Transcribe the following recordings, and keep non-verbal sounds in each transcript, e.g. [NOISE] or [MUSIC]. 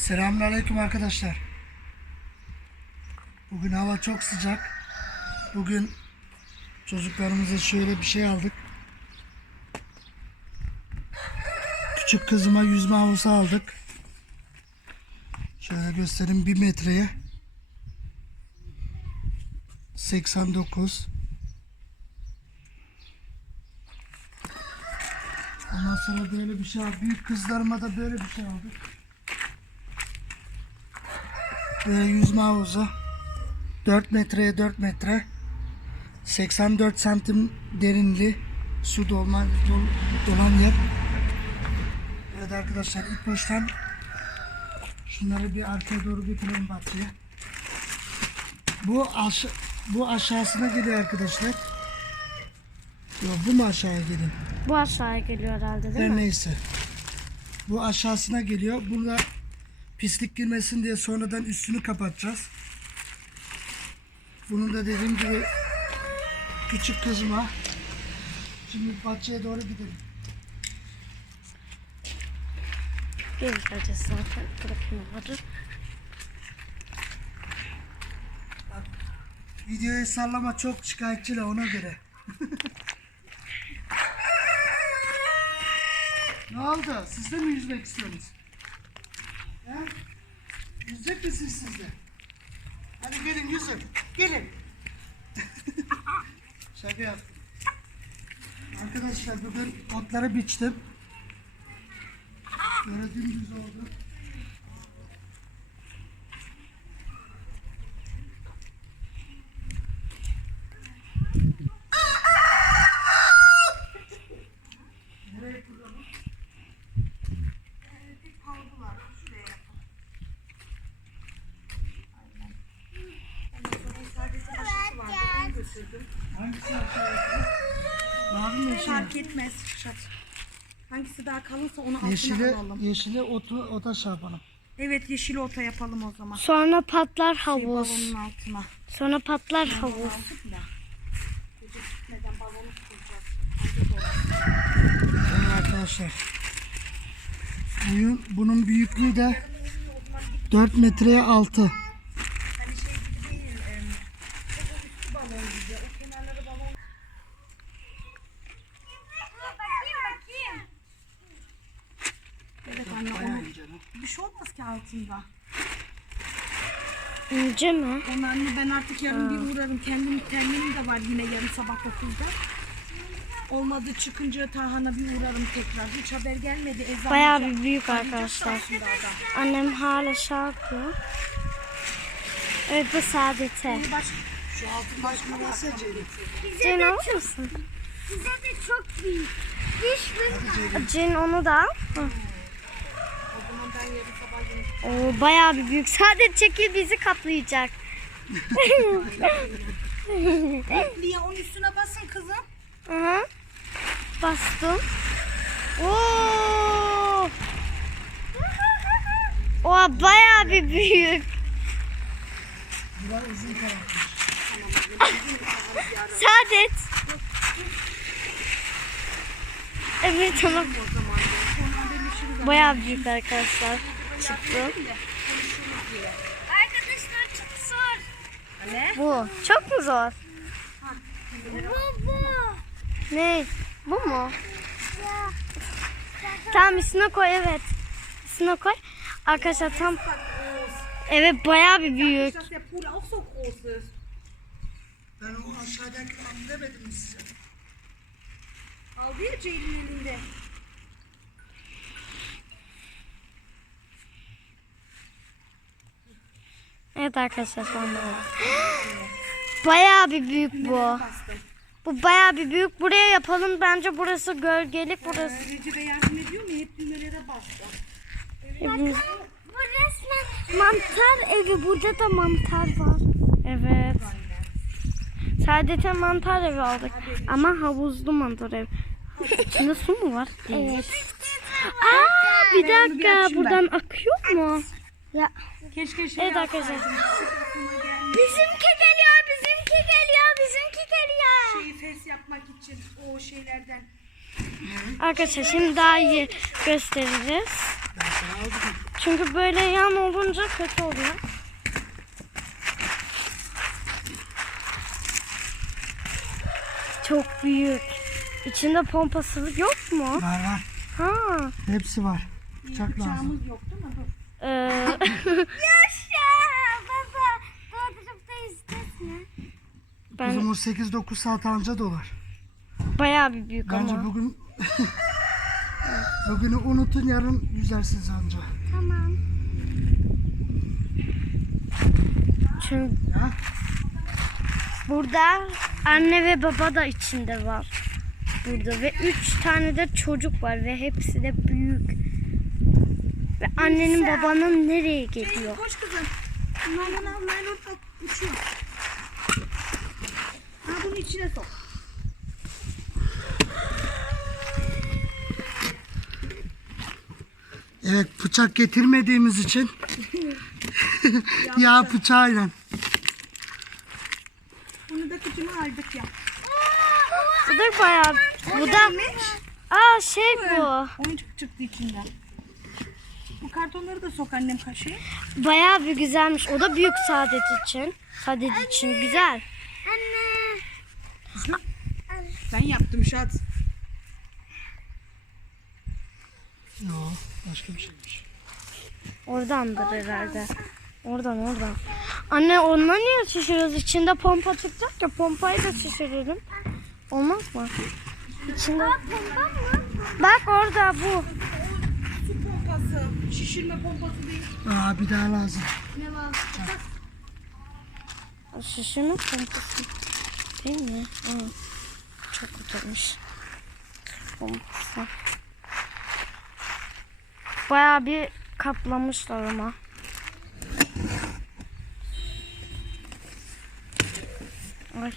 Selamünaleyküm arkadaşlar. Bugün hava çok sıcak. Bugün çocuklarımıza şöyle bir şey aldık. Küçük kızıma yüzme havuzu aldık. Şöyle göstereyim bir metreye. 89 Ondan sonra böyle bir şey aldık. Büyük kızlarıma da böyle bir şey aldık. Böyle yüzme havuzu. 4 metreye 4 metre. 84 santim derinliği. Su dolma, dol, dolan yer. Evet arkadaşlar ilk baştan şunları bir arkaya doğru götürelim bahçeye. Bu aşa bu aşağısına geliyor arkadaşlar. Yok bu mu aşağıya geliyor? Bu aşağıya geliyor herhalde değil Her mi? neyse. Bu aşağısına geliyor. Burada pislik girmesin diye sonradan üstünü kapatacağız. Bunu da dediğim gibi küçük kızıma şimdi bahçeye doğru gidelim. Geleceğiz zaten. Bırakın. Videoyu sallama çok şikayetçiler ona göre. [LAUGHS] ne oldu? Siz de mi yüzmek istiyorsunuz? Yüzecek misiniz siz de? Hadi gelin yüzün. Gelin. [LAUGHS] Şaka yaptım. Arkadaşlar bugün otları biçtim. Böyle dümdüz oldu. Nereye kuralım? Hangisi? [LAUGHS] Mavi mi yeşil mi? Fark etmez Şat. Hangisi daha kalınsa onu altına Yeşili, alalım. yeşili otu, ota şey yapalım. Evet yeşil ota yapalım o zaman. Sonra patlar Şey, havuz. balonun altına. Sonra patlar havuz. Aldık da. Gece gitmeden balonu kuracağız. Evet arkadaşlar. Bunun, bunun büyüklüğü de 4 metreye 6. Hani şey gibi değil. em, çok o üstü balon gibi. O kenarları balon. Evet anne onu bir şey olmaz ki altında. İnce mi? Onu anne ben artık yarın bir uğrarım. Kendim terminim de var yine yarın sabah 9'da. Olmadı çıkınca Tahan'a bir uğrarım tekrar. Hiç haber gelmedi. Ezan Bayağı bir büyük arkadaşlar. Annem hala şey yapıyor. Evet bu saadete. Başka Şu altın başına versene Ceylin. Cin alır mısın? Size de çok büyük. Diş mi? Cin onu da al. Hı. o zaman ben yarın sabah yine Oo, bayağı bir büyük. Saadet çekil bizi kaplayacak. Niye onun üstüne basın kızım? Hı hı. Bastım. Oo. Oha bayağı bir büyük. Biraz uzun tarafmış. Saadet. Evet tamam. Bayağı büyük arkadaşlar. Çıktı. Arkadaşlar çok zor. Bu. Çok mu zor? Bu bu. Ne? Bu mu? Tamam üstüne koy evet. Üstüne koy. Arkadaşlar tam Evet bayağı bir büyük. Ben o aşağıdaki an demedim mi size? Aldı ya Ceylin elinde. Evet arkadaşlar sonra. [GASPS] Bayağı bir büyük bu. Bu bayağı bir büyük. Buraya yapalım. Bence burası gölgelik. Burası. Ee, Recep yardım ediyor mu? Hep düğmelere bastı. Hepimiz- Bu resmen mantar evi. Burada da mantar var. Evet. Sadece mantar evi aldık. Ama havuzlu mantar ev. İçinde su mu var? Evet. Aa, bir dakika. Buradan akıyor mu? Ya. Keşke şey Evet arkadaşlar. Bizimki geliyor. Bizimki geliyor. Bizimki geliyor. Şeyi fes yapmak için o şeylerden. Arkadaşlar şimdi daha iyi aldım. Çünkü böyle yan olunca kötü oluyor. Çok büyük. İçinde pompası yok mu? Var var. Ha. Hepsi var. Bıçak lazım. Bıçağımız yok değil mi? Ee, [LAUGHS] Yaşa baba. Doldurup da istesin. ben Bizim o 8-9 saat anca dolar. bayağı bir büyük Bence ama. bugün [LAUGHS] bugünü unutun yarın yüzersiniz anca. Tamam. Çünkü Ya. Burada anne ve baba da içinde var. Burada ve üç tane de çocuk var ve hepsi de büyük. Ve annenin babanın nereye gidiyor? Koş kızım. Naylon al naylon al. Uçuyor. Ha bunu içine sok. Evet bıçak getirmediğimiz için [LAUGHS] [LAUGHS] yağ bıçağıyla. Bunu da kucuma aldık ya. Bu da bayağı. Bu da Aa şey bu. Oyuncak çıktı içinden. Bu kartonları da sok annem kaşığı. Bayağı bir güzelmiş. O da büyük saadet için. Saadet için güzel. Anne. Ben yaptım şat. Yok başka bir şeymiş. Oradandır herhalde. Oradan oradan. Anne onunla niye şişiriyoruz? İçinde pompa çıkacak ya pompayı da şişirelim. Olmaz mı? İçinde... Bak orada bu. Su pompası. Şişirme pompası değil. Aa bir daha lazım. Şişirme pompası. Değil mi? Hı. Çok güzelmiş. Pompası. Bayağı bir kaplamışlar ama. Ay.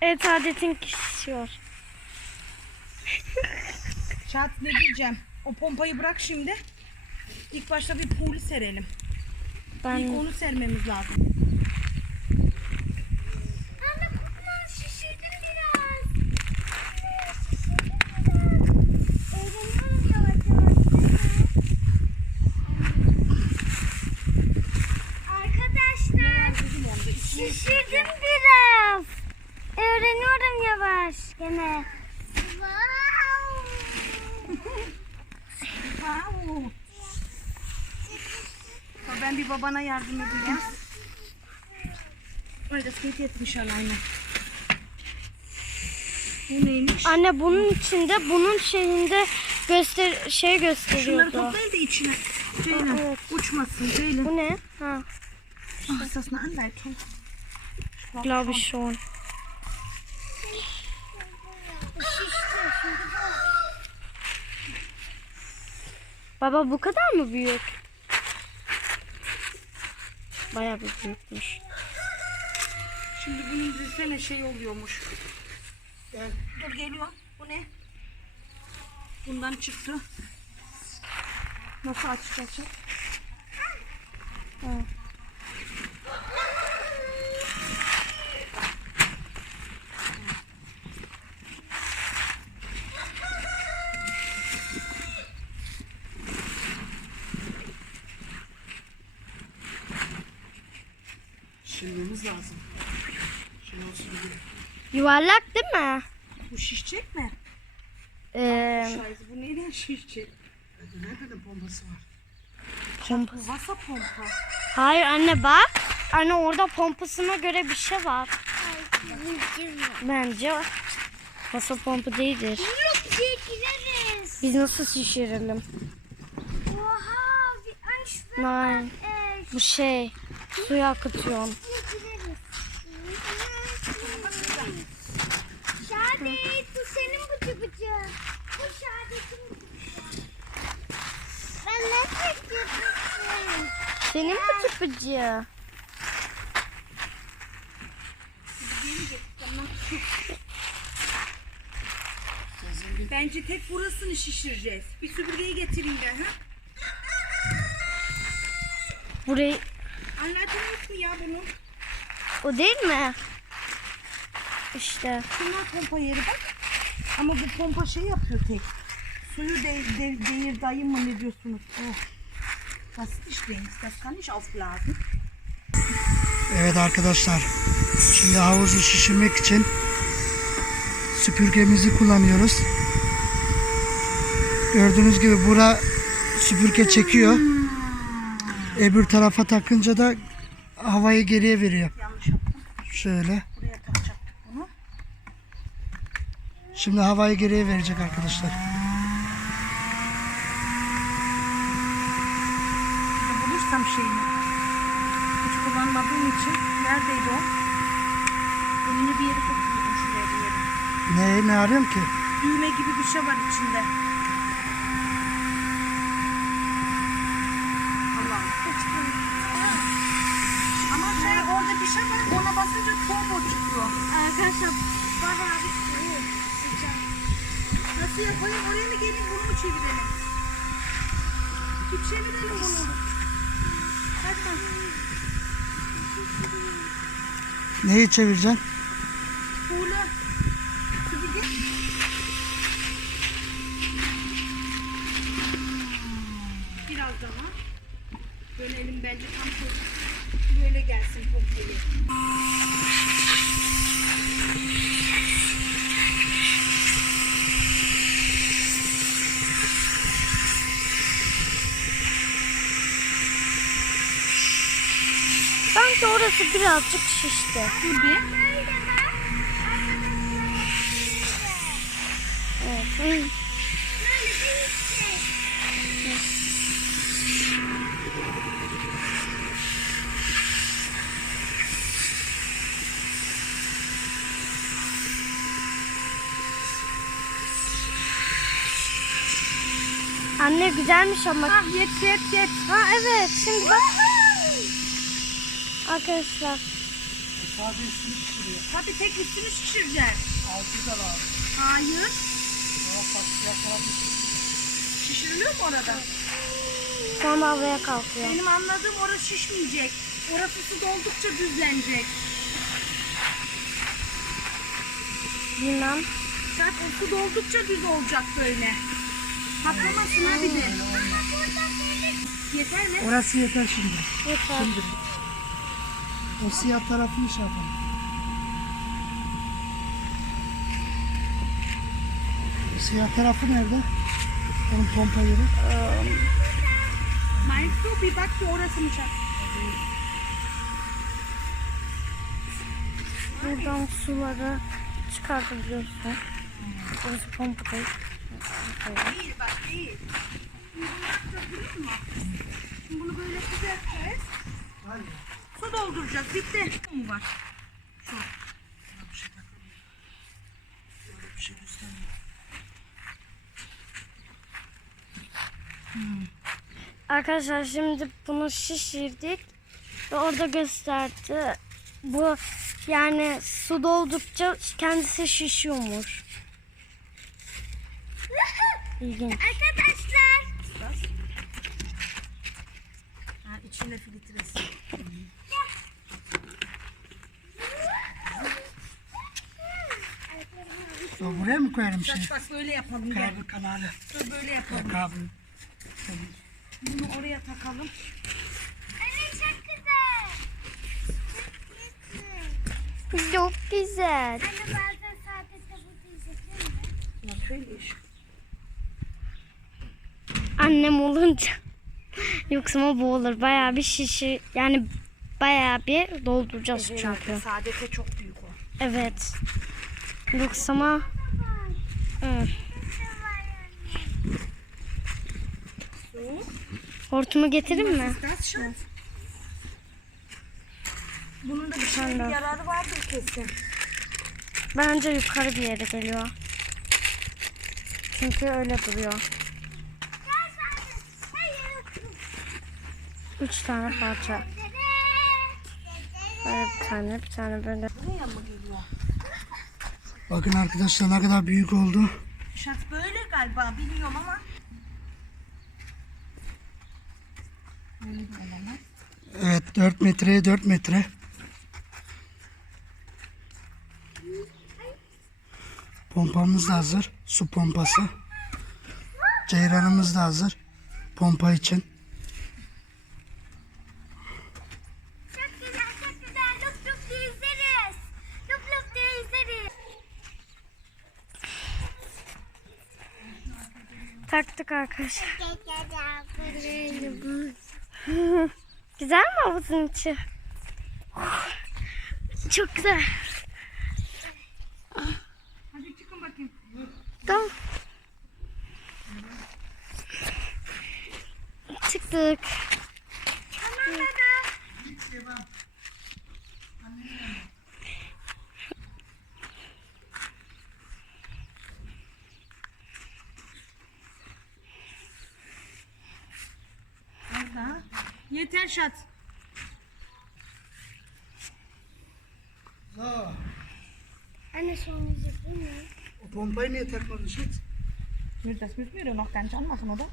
Evet adetin kişisi var. Şat ne diyeceğim? O pompayı bırak şimdi. İlk başta bir puli serelim. İlk Ben onu sermemiz lazım. Yardım edeyim. Öyle skate etmiş anne. Bu neymiş? Anne bunun içinde bunun şeyinde göster şey Şunları gösteriyordu. toplayın da içine. Zeynep Evet. uçmasın Zeynep. Bu ne? Ha, Ah, ist das eine Anleitung? glaube ich schon. Baba bu kadar mı büyük? Bayağı bir büyükmüş. Şimdi bunun desene şey oluyormuş. Gel. Dur geliyor. Bu ne? Bundan çıktı. Nasıl açacağız? Şişirmemiz lazım. Şey olsun diye. Yuvarlak değil mi? Bu şişecek mi? Ee, bu neyden şişecek? Nerede de bombası var? pompa. Bu vasa pompa. Hayır anne bak. Anne orada pompasına göre bir şey var. Bence masa pompa değildir. Gireriz. Biz nasıl şişirelim? Oha bir aç Nein. Ee, Bu şey suya akıtıyorsun. gireriz. Şadet bu senin bıçı bıçı. Bu Şadet'in bıçı. Ben ne çekiyorsun? Senin pıçı pıcı. Bence tek burasını şişireceğiz. Bir süpürgeyi getireyim ben. Ha? Burayı Anlatın yok mu ya bunu? o değil mi? işte. Şunlar pompa yeri bak. Ama bu pompa şey yapıyor tek. Suyu de, de, değir dayı mı ne diyorsunuz? Oh. Das ist links, das kann ich aufblasen. Evet arkadaşlar. Şimdi havuzu şişirmek için süpürgemizi kullanıyoruz. Gördüğünüz gibi bura süpürge çekiyor. Öbür tarafa takınca da havayı geriye veriyor. Yanlış yaptım. Şöyle. Buraya takacaktık bunu. Şimdi havayı geriye verecek arkadaşlar. Bir de bulursam şeyini. Hiç kullanmadığım için. Neredeydi o? Elini bir yere koydum şuraya bir yere. Ne, ne arıyorum ki? Düğme gibi bir şey var içinde. Allah'ım. Ama şey orada bir şey var. Ona basınca turbo çıkıyor. Arkadaşlar bayağı bir soğuk. Sıcak. Nasıl yapayım? Oraya mı gelin bunu mu çevirelim? Bir çevirelim bunu. Neyi çevireceksin? Tuğla. Süpürge. Biraz daha. Dönelim bence tam böyle gelsin pompayı. Orası birazcık şişti. Bir. Evet. Anne güzelmiş ama. Ah yet yet yet. Ha evet şimdi bak. Arkadaşlar. Tabii tek üstünü şişireceksin. Hayır. Şişiriliyor mu orada? Sonra havaya kalkıyor. Benim anladığım orası şişmeyecek. Orası su doldukça düzlenecek. Bilmem. Bak o su doldukça düz olacak böyle. Patlamasın ha bir de. Yeter mi? Orası yeter şimdi. Yeter. O siyah tarafını şey yapalım. O siyah tarafı nerede? Onun pompa yeri. Meinst du bir bak ki orası mı çak? Buradan suları çıkartabiliyorsun. Burası pompa değil. Değil bak değil. Şimdi bunu yapacağız biliyor musun? Şimdi bunu böyle düzelteceğiz. Su dolduracağız. Bitti. Bu mu var? Arkadaşlar şimdi bunu şişirdik ve orada gösterdi. Bu yani su doldukça kendisi şişiyormuş. [LAUGHS] İlginç. Arkadaşlar. Ha, içinde filtresi. O buraya mı koyarım şey? Bak bak böyle yapalım. Gel. Kahve kanalı. Dur böyle yapalım. Kahve. Bunu oraya takalım. Güzel. Çok güzel. Anne bazen sadece bu diyecek değil mi? Ya şöyle iş. Annem olunca yoksa ama boğulur. Bayağı bir şişi yani bayağı bir dolduracağız çünkü. Herhalde saadete çok büyük o. Evet. Yoksa ama Hı. Hortumu getirin mi? Bunun da bir şey yararı vardır kesin. Bence yukarı bir yere geliyor. Çünkü öyle duruyor. Üç tane parça. Böyle bir tane, bir tane böyle. Buraya mı geliyor? Bakın arkadaşlar ne kadar büyük oldu. Şat böyle galiba bilmiyorum ama. Evet 4 metreye 4 metre. Pompamız da hazır. Su pompası. Ceyranımız da hazır. Pompa için. Çok güzel çok güzel. Lup lup diye izleriz. Lup lup diye izleriz. Taktık arkadaşlar. [LAUGHS] Güzel mi havuzun içi? Çok güzel. Hadi çıkın bakayım. Tamam. Çıktık. Az daha. Yeter şat. Anne son müzik değil mi? O pompayı niye takmadın Şit? Das müssen wir doch noch gar nicht anmachen, oder?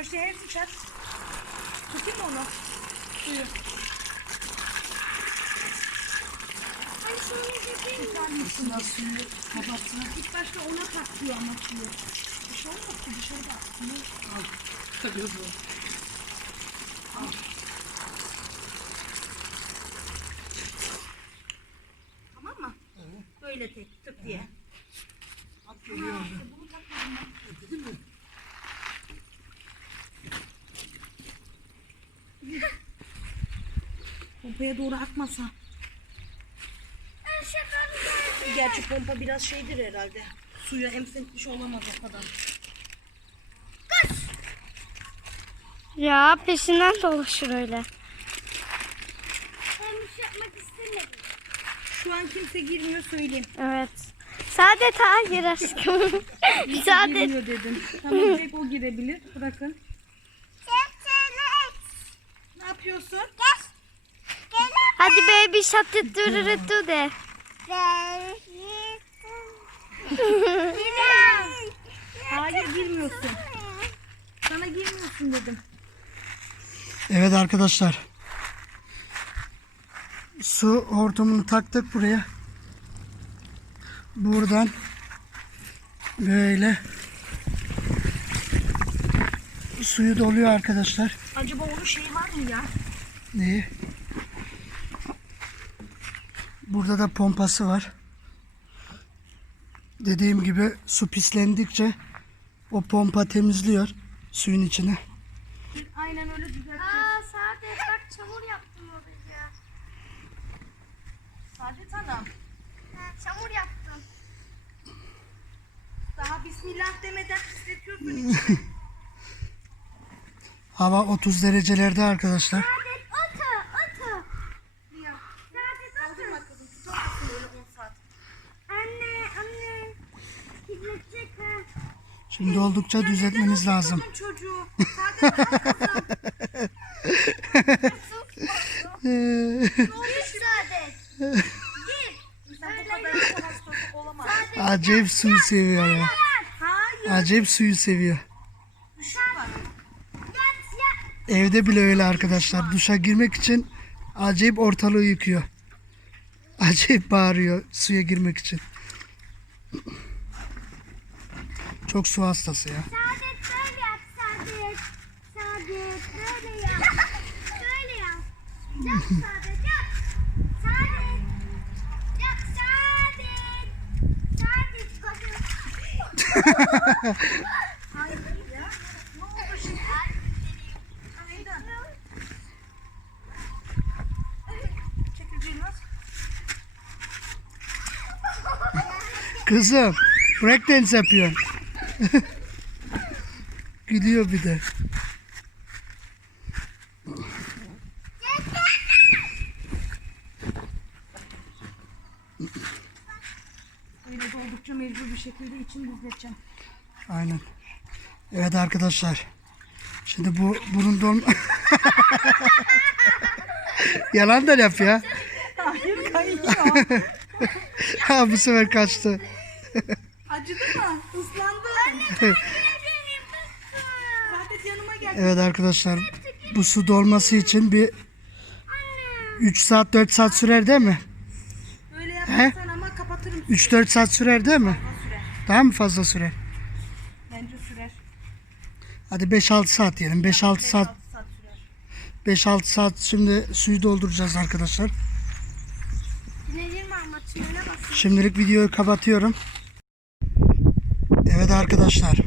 Başta hepsi çat. Tutayım mı onu? Suyu. Anne sonu izledin mi? Nasıl suyu kapatsın? İlk başta ona tak diyor ama suyu. Dışarı bak dışarı bak. Takıyoruz bu. Tamam mı? Böyle tek tık diye. At geliyor. Pompaya doğru akmasa. Gerçi pompa biraz şeydir herhalde. Suya emsetmiş olamaz o kadar. Ya peşinden dolaşır öyle. Ben bir şey yapmak istemedim. Şu an kimse girmiyor söyleyeyim. Evet. Saadet hayır aşkım. [LAUGHS] Saadet. Girmiyor dedim. Tamam tek o girebilir. Bırakın. Ne yapıyorsun? Gel. Gel. Hadi baby do do do de. Ben Hayır girmiyorsun. Sana girmiyorsun dedim. Evet arkadaşlar. Su hortumunu taktık buraya. Buradan böyle suyu doluyor arkadaşlar. Acaba onun şeyi var mı ya? Neyi? Burada da pompası var. Dediğim gibi su pislendikçe o pompa temizliyor suyun içine. Aynen öyle düzelt. Aa Saadet bak çamur yaptım oraya. Saadet Hanım. Ha, çamur yaptım. Daha bismillah demeden pisletiyorsun. [LAUGHS] Hava 30 derecelerde arkadaşlar. Saadet otu otu. Saadet otu. Durma kızım tutamazsın öyle 10 saat. Anne anne. Kirletecek ha. Şimdi oldukça düzeltmeniz lazım. Çocuğu. [LAUGHS] Acayip suyu seviyor ya. Acayip suyu seviyor. Evde bile öyle arkadaşlar. Duşa girmek için acayip ortalığı yıkıyor. Acayip bağırıyor suya girmek için. Çok su hastası ya. Saadet böyle yap Saadet. Saadet böyle yap. Böyle yap. Yap Saadet yap. Saadet. Yap Saadet. Saadet koşun. Kızım breakdance yapıyor. [LAUGHS] Gidiyor bir de. Öyle oldukça mecbur bir şekilde içini düzleteceğim. Aynen. Evet arkadaşlar. Şimdi bu bunun dolma... [LAUGHS] Yalan da yap ya. Hayır kayıyor. [LAUGHS] Ha bu sefer kaçtı. Acıdı mı? Islandı. [LAUGHS] Saadet yanıma gel. Evet arkadaşlar bu su dolması için bir 3 saat 4 saat sürer değil mi? Böyle yaparsan ama kapatırım. 3-4 saat sürer değil mi? Sürer. Daha mı fazla sürer? Bence sürer. Hadi 5-6 saat diyelim. 5-6 saat 6 saat sürer. 5-6 saat şimdi suyu dolduracağız arkadaşlar. Şimdilik videoyu kapatıyorum. Evet arkadaşlar.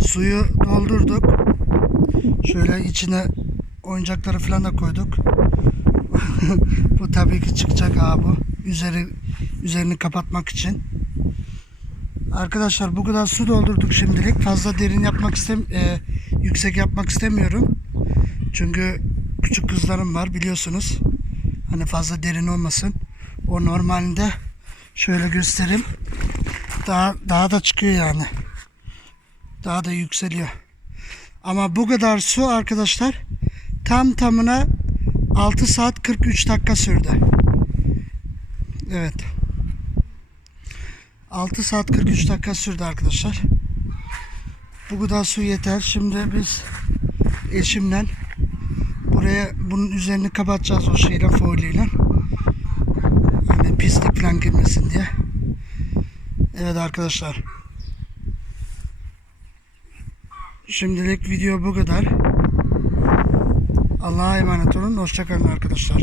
Suyu doldurduk. Şöyle içine oyuncakları falan da koyduk. [LAUGHS] bu tabii ki çıkacak abi. Üzeri üzerini kapatmak için. Arkadaşlar bu kadar su doldurduk şimdilik. Fazla derin yapmak istem e, yüksek yapmak istemiyorum. Çünkü küçük kızlarım var biliyorsunuz. Hani fazla derin olmasın. O normalinde şöyle göstereyim. Daha daha da çıkıyor yani. Daha da yükseliyor. Ama bu kadar su arkadaşlar tam tamına 6 saat 43 dakika sürdü. Evet. 6 saat 43 dakika sürdü arkadaşlar. Bu kadar su yeter. Şimdi biz eşimle buraya bunun üzerini kapatacağız o şeyle folyeyle. Hani pislik falan girmesin diye. Evet arkadaşlar. Şimdilik video bu kadar. Allah'a emanet olun. Hoşçakalın arkadaşlar.